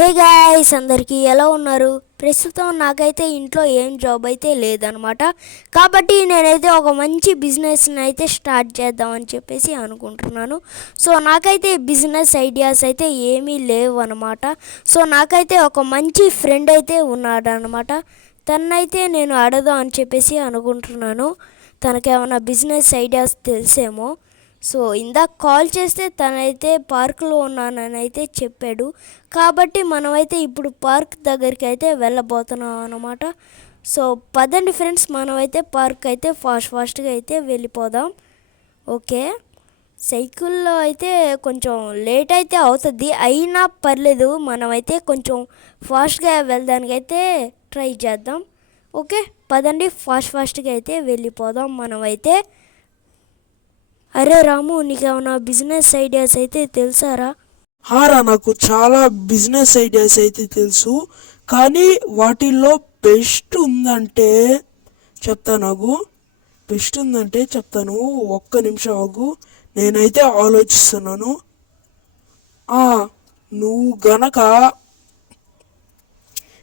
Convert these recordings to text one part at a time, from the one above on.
Hey guys, అందరికీ ఎలా ఉన్నారు? ప్రస్తుతం నాకైతే ఇంట్లో ఏం జాబ్ అయితే లేదనమాట. కాబట్టి నేనైతే ఒక మంచి బిజినెస్ని అయితే స్టార్ట్ చేద్దామని చెప్పేసి అనుకుంటున్నాను. సో నాకైతే బిజినెస్ ఐడియాస్ అయితే ఏమీ లేవు అనమాట. సో నాకైతే ఒక మంచి ఫ్రెండ్ అయితే ఉన్నాడనమాట. తనైతే నేను అడదాం అని చెప్పేసి అనుకుంటున్నాను. తనకేమైనా బిజినెస్ ఐడియాస్ తెలిసేమో. సో ఇందాక కాల్ చేస్తే తనైతే పార్కులో ఉన్నానని అయితే చెప్పాడు. కాబట్టి మనమైతే ఇప్పుడు పార్క్ దగ్గరికి అయితే వెళ్ళబోతున్నాం అన్నమాట. సో పదండి ఫ్రెండ్స్, మనమైతే పార్క్ అయితే ఫాస్ట్గా అయితే వెళ్ళిపోదాం. ఓకే, సైకిల్లో అయితే కొంచెం లేట్ అయితే అవుతుంది, అయినా పర్లేదు, మనమైతే కొంచెం ఫాస్ట్గా వెళ్ళడానికి అయితే ట్రై చేద్దాం. ఓకే పదండి, ఫాస్ట్గా అయితే వెళ్ళిపోదాం మనమైతే. అరే రాము, నీకేమైనా బిజినెస్ ఐడియాస్ అయితే తెలుసారా? హారా, నాకు చాలా బిజినెస్ ఐడియాస్ అయితే తెలుసు, కానీ వాటిల్లో బెస్ట్ ఉందంటే చెప్తాను. ఒక్క నిమిషం ఆగు, నేనైతే ఆలోచిస్తున్నాను. నువ్వు గనక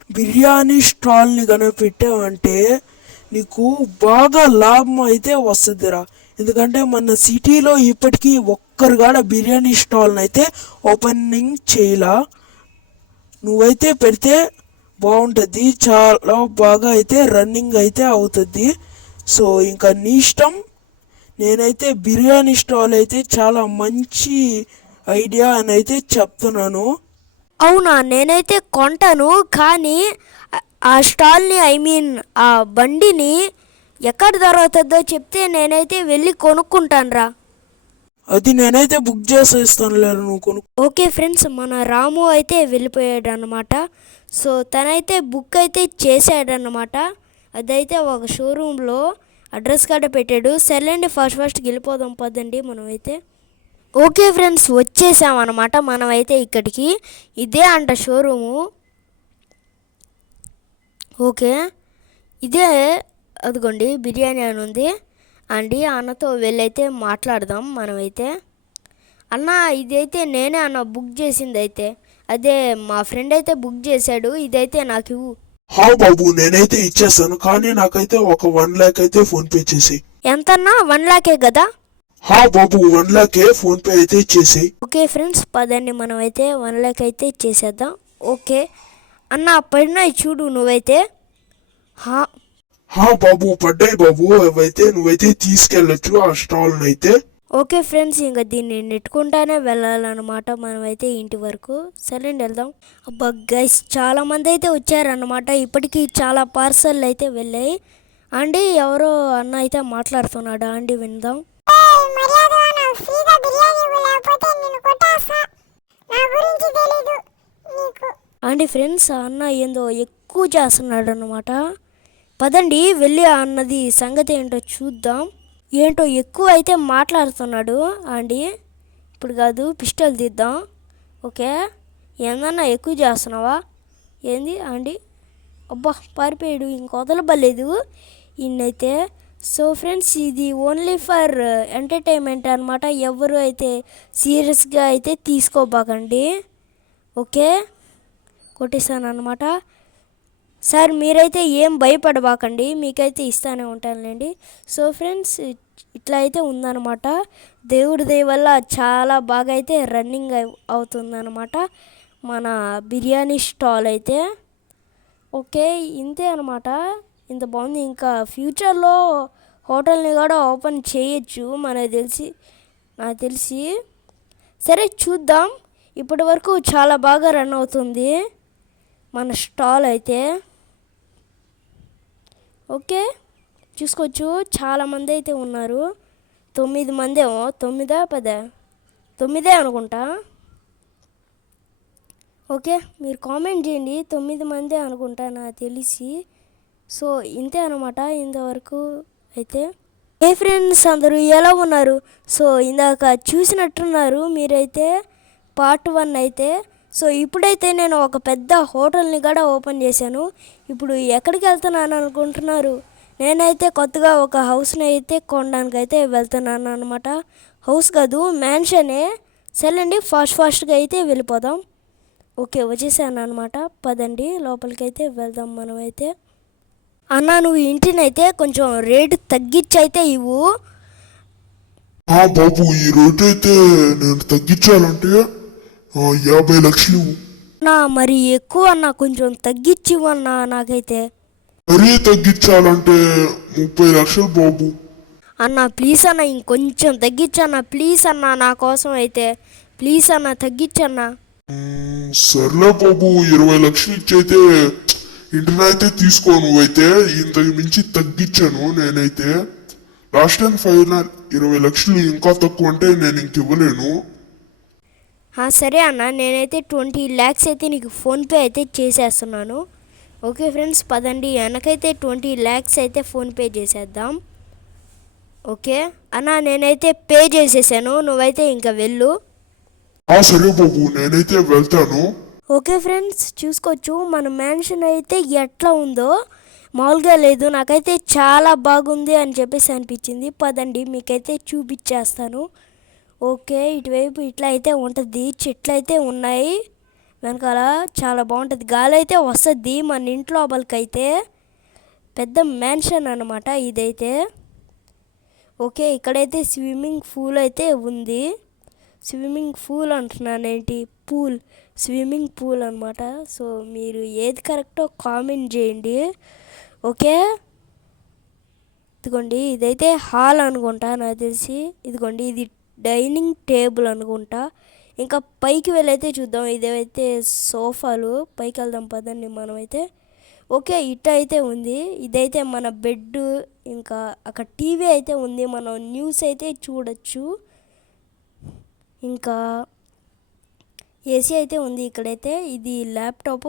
బిర్యానీ స్టాల్ని గనక పెట్టావంటే నీకు బాగా లాభం అయితే వస్తుందిరా. ఎందుకంటే మన సిటీలో ఇప్పటికీ ఒక్కరు కూడా బిర్యానీ స్టాల్ని అయితే ఓపెనింగ్ చేయలా. నువ్వైతే పెడితే బాగుంటుంది, చాలా బాగా అయితే రన్నింగ్ అయితే అవుతుంది. సో ఇంకా నీ ఇష్టం. నేనైతే బిర్యానీ స్టాల్ అయితే చాలా మంచి ఐడియా అని అయితే చెప్తున్నాను. అవునా, నేనైతే కొంటాను, కానీ ఆ స్టాల్ని ఆ బండిని ఎక్కడ దొరుకుతుందో చెప్తే నేనైతే వెళ్ళి కొనుక్కుంటాను రా. అది నేనైతే బుక్ చేసి ఇస్తాను, లేదు నువ్వు కొను. ఓకే ఫ్రెండ్స్, మన రాము అయితే వెళ్ళిపోయాడు అనమాట. సో తనైతే బుక్ అయితే చేశాడనమాట. అదైతే ఒక షోరూంలో అడ్రస్ కూడా పెట్టాడు. సర్లేండి, ఫాస్ట్కి వెళ్ళిపోదాం పదండి మనమైతే. ఓకే ఫ్రెండ్స్, వచ్చేసామన్నమాట మనమైతే ఇక్కడికి. ఇదే అంట షోరూము. ఓకే, ఇదే, అదిగోండి బిర్యానీ అని ఉంది అండి. అన్నతో వెళ్ళైతే మాట్లాడదాం మనమైతే. అన్న, ఇదైతే నేనే అన్న బుక్ చేసింది అయితే. అదే మా ఫ్రెండ్ అయితే బుక్ చేశాడు, ఇదైతే నాకు ఇవ్వు. బాబు, నేనైతే ఇచ్చేస్తాను, కానీ నాకైతే ఒక 1 lakh అయితే ఫోన్ పే చేసి. ఎంతన్నా? 1 lakhే కదా? బాబు, 1 lakh ఫోన్ పే అయితే చేసి. ఓకే ఫ్రెండ్స్, పదండి మనమైతే 1 lakh అయితే ఇచ్చేసేద్దాం. ఓకే అన్న, పడినాయి చూడు నువ్వైతే. బాబు, పడ్డాయి బాబు, అవైతే నువ్వైతే తీసుకెళ్ళొచ్చు ఆ స్టాల్ అయితే. ఓకే ఫ్రెండ్స్, ఇంకా దీన్ని నెట్టుకుంటానే వెళ్ళాలన్నమాట మనమైతే ఇంటి వరకు. సరేండి, వెళ్దాం. అబ్బా గైస్, చాలామంది అయితే వచ్చారన్నమాట. ఇప్పటికీ చాలా పార్సల్ అయితే వెళ్ళాయి అండి. ఎవరో అన్న అయితే మాట్లాడుతున్నాడా అండి, విందాం. అండి ఫ్రెండ్స్, అన్న ఏందో ఎక్కువ చేస్తున్నాడు అన్నమాట. పదండి వెళ్ళి అన్నది సంగతి ఏంటో చూద్దాం. ఏంటో ఎక్కువ అయితే మాట్లాడుతున్నాడు అండి. ఇప్పుడు కాదు, పిస్టల్ తీద్దాం. ఓకే, ఏందన్నా ఎక్కువ చేస్తున్నావా ఏంది అండి? అబ్బా, పారిపోయాడు, ఇంక వదలబలేదు ఇన్నైతే. సో ఫ్రెండ్స్, ఇది ఓన్లీ ఫర్ ఎంటర్టైన్మెంట్ అనమాట. ఎవరు అయితే సీరియస్గా అయితే తీసుకోబాకండి. ఓకే, కొట్టేశాను అనమాట. సార్, మీరైతే ఏం భయపడబాకండి, మీకైతే ఇస్తానే ఉంటానులేండి. సో ఫ్రెండ్స్, ఇట్లా అయితే ఉందన్నమాట. దేవుడి దయ వల్ల చాలా బాగా అయితే రన్నింగ్ అవుతుందన్నమాట మన బిర్యానీ స్టాల్ అయితే. ఓకే, ఇంతే అనమాట. ఇంత బాగుంది. ఇంకా ఫ్యూచర్లో హోటల్ని కూడా ఓపెన్ చేయొచ్చు నాకు తెలిసి. సరే చూద్దాం. ఇప్పటి వరకు చాలా బాగా రన్ అవుతుంది మన స్టాల్ అయితే. ఓకే, చూసుకోవచ్చు, చాలామంది అయితే ఉన్నారు. 9 మంది ఏమో, 9 10 9 అనుకుంటా. ఓకే, మీరు కామెంట్ చేయండి, 9 మంది అనుకుంటా నాకు తెలిసి. సో ఇంతే అనమాట ఇంతవరకు అయితే. ఏ ఫ్రెండ్స్, అందరూ ఎలా ఉన్నారు? సో ఇందాక చూసినట్టున్నారు మీరైతే పార్ట్ 1 అయితే. సో ఇప్పుడైతే నేను ఒక పెద్ద హోటల్ని కూడా ఓపెన్ చేశాను. ఇప్పుడు ఎక్కడికి వెళ్తున్నాను అనుకుంటున్నారు? నేనైతే కొత్తగా ఒక హౌస్ని అయితే కొనడానికి అయితే వెళ్తున్నాను అనమాట. హౌస్ కాదు, మ్యాన్షనే. సరేండి, ఫాస్ట్గా అయితే వెళ్ళిపోదాం. ఓకే వచ్చేసాను అనమాట. పదండి లోపలికైతే వెళ్దాం మనమైతే. అన్న నువ్వు ఇంటినైతే కొంచెం రేటు తగ్గించి అయితే ఇవ్వు. బాబు ఈ రేట్ అయితే నేను తగ్గించాలంటే 50 లక్షలు ఇవ్వు. అన్నా మరి ఎక్కువ అన్న, కొంచెం తగ్గించి ఇవ్వు అన్నా నాకైతే. మరీ తగ్గించాలంటే 30 లక్షలు బాబు. అన్న ప్లీజ్ అన్న ఇంకొంచెం తగ్గించన్న ప్లీజ్ అన్న, నా కోసం అయితే ప్లీజ్ అన్న తగ్గించన్నా. సర్లే బాబు 20 లక్షలు ఇచ్చైతే ఇంటినైతే తీసుకో. నువ్వైతే ఇంతకు మించి తగ్గించాను నేనైతే. లాస్ట్ టైం ఫైనల్ 20 లక్షలు, ఇంకా తక్కువ అంటే నేను ఇంక ఇవ్వలేను. సరే అన్న, నేనైతే 20 lakhs అయితే నీకు ఫోన్పే అయితే చేసేస్తున్నాను. ఓకే ఫ్రెండ్స్ పదండి, వెనకైతే 20 lakhs అయితే ఫోన్పే చేసేద్దాం. ఓకే అన్న నేనైతే పే చేసేసాను, నువ్వైతే ఇంకా వెళ్ళు. సరే బాబు నేనైతే వెళ్తాను. ఓకే ఫ్రెండ్స్ చూసుకోవచ్చు మన మ్యాన్షన్ అయితే ఎట్లా ఉందో. మామూలుగా లేదు, నాకైతే చాలా బాగుంది అని చెప్పేసి అనిపించింది. పదండి మీకైతే చూపించేస్తాను. ఓకే ఇటువైపు ఇట్లా అయితే ఉంటుంది, చెట్లు అయితే ఉన్నాయి వెనకాల, చాలా బాగుంటుంది, గాలి అయితే వస్తుంది మన ఇంటి లోపలికైతే. పెద్ద మ్యాన్షన్ అన్నమాట ఇదైతే. ఓకే ఇక్కడైతే స్విమ్మింగ్ పూల్ అయితే ఉంది. స్విమ్మింగ్ పూల్ అంటున్నానేంటి, స్విమ్మింగ్ పూల్ అనమాట. సో మీరు ఏది కరెక్టో కామెంట్ చేయండి. ఓకే ఇదిగోండి ఇదైతే హాల్ అనుకుంటా నాకు తెలిసి. ఇదిగోండి ఇది డైనింగ్ టేబుల్ అనుకుంటా. ఇంకా పైకి వెళ్ళైతే చూద్దాం, ఇదైతే సోఫాలు. పైకి వెళ్దాం పదండి మనమైతే. ఓకే ఇట్ అయితే ఉంది, ఇదైతే మన బెడ్. ఇంకా అక్కడ టీవీ అయితే ఉంది, మనం న్యూస్ అయితే చూడొచ్చు. ఇంకా ఏసీ అయితే ఉంది ఇక్కడైతే. ఇది ల్యాప్టాప్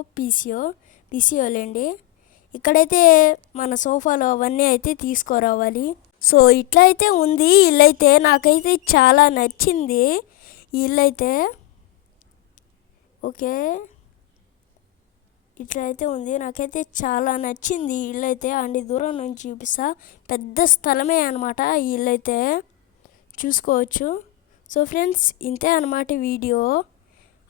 పీసీఓలేండి. ఇక్కడైతే మన సోఫాలో అవన్నీ అయితే తీసుకురావాలి. సో ఇట్లా అయితే ఉంది ఇల్లైతే. నాకైతే చాలా నచ్చింది ఈ ఇల్లైతే. ఓకే ఇట్లా అయితే ఉంది, నాకైతే చాలా నచ్చింది ఈ ఇల్లైతే. అండ్ దూరం నుంచి చూపిస్తా, పెద్ద స్థలమే అనమాట ఈ ఇల్లైతే, చూసుకోవచ్చు. సో ఫ్రెండ్స్ ఇంతే అనమాట వీడియో.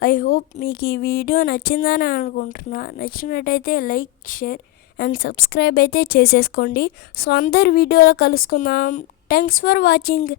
ఐ హోప్ మీకు ఈ వీడియో నచ్చిందని అనుకుంటున్నా. నచ్చినట్టయితే లైక్, షేర్ అండ్ సబ్స్క్రైబ్ అయితే చేసేసుకోండి. సో అందరి వీడియోలో కలుసుకుందాం. Thanks for watching.